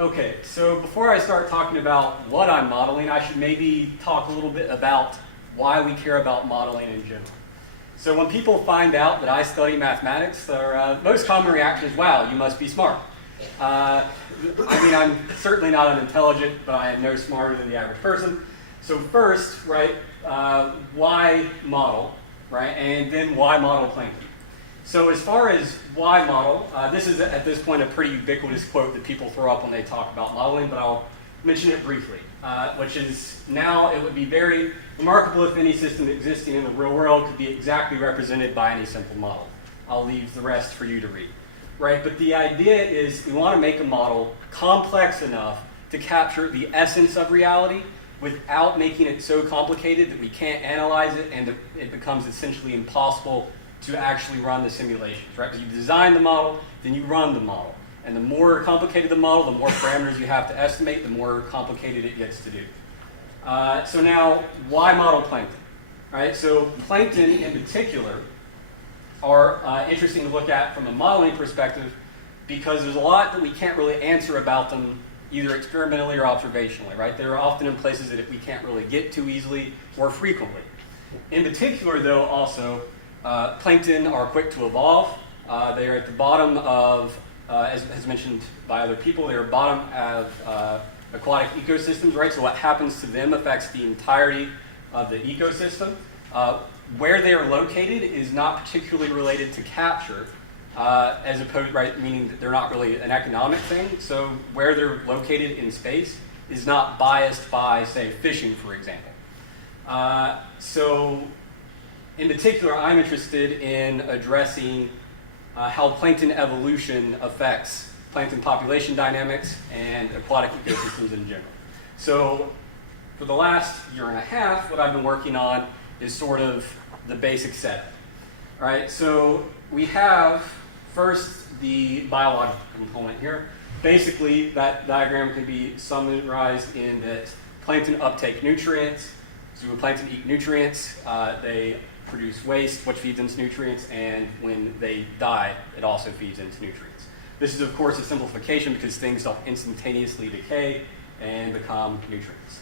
Okay, so before I start talking about what I'm modeling, I should maybe talk a little bit about why we care about modeling in general. So when people find out that I study mathematics, their most common reaction is, wow, you must be smart. I mean, I'm certainly not unintelligent, but I am no smarter than the average person. So first, right, why model, right, and then why model plankton? So as far as why model, this is at this point a pretty ubiquitous quote that people throw up when they talk about modeling, but I'll mention it briefly, which is now it would be very remarkable if any system existing in the real world could be exactly represented by any simple model. I'll leave the rest for you to read. Right, but the idea is we want to make a model complex enough to capture the essence of reality without making it so complicated that we can't analyze it and it becomes essentially impossible to actually run the simulations, right? Because you design the model, then you run the model. And the more complicated the model, the more parameters you have to estimate, the more complicated it gets to do. So now, why model plankton? Right? So plankton in particular are interesting to look at from a modeling perspective because there's a lot that we can't really answer about them either experimentally or observationally, right? They're often in places that we can't really get to easily or frequently. In particular, though, also, plankton are quick to evolve. They are at the bottom of, as mentioned by other people, they are bottom of aquatic ecosystems, right? So what happens to them affects the entirety of the ecosystem. Where they are located is not particularly related to capture, as opposed, right, meaning that they're not really an economic thing. So where they're located in space is not biased by, say, fishing, for example. So in particular, I'm interested in addressing how plankton evolution affects plankton population dynamics and aquatic ecosystems in general. So for the last year and a half, what I've been working on is sort of the basic setup. All right, so we have first the biological component here. Basically, that diagram can be summarized in that plankton uptake nutrients, zooplankton eat nutrients, they produce waste, which feeds into nutrients, and when they die, it also feeds into nutrients. This is, of course, a simplification because things don't instantaneously decay and become nutrients.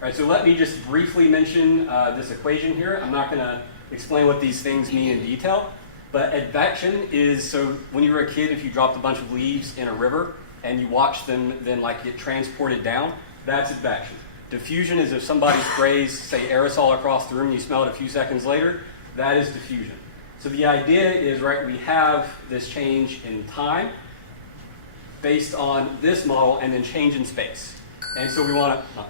All right, so let me just briefly mention this equation here. I'm not going to explain what these things mean in detail, but advection is, so when you were a kid, if you dropped a bunch of leaves in a river and you watched them then like get transported down, that's advection. Diffusion is if somebody sprays, say, aerosol across the room and you smell it a few seconds later, that is diffusion. So the idea is, right, we have this change in time based on this model and then change in space. And so we want to...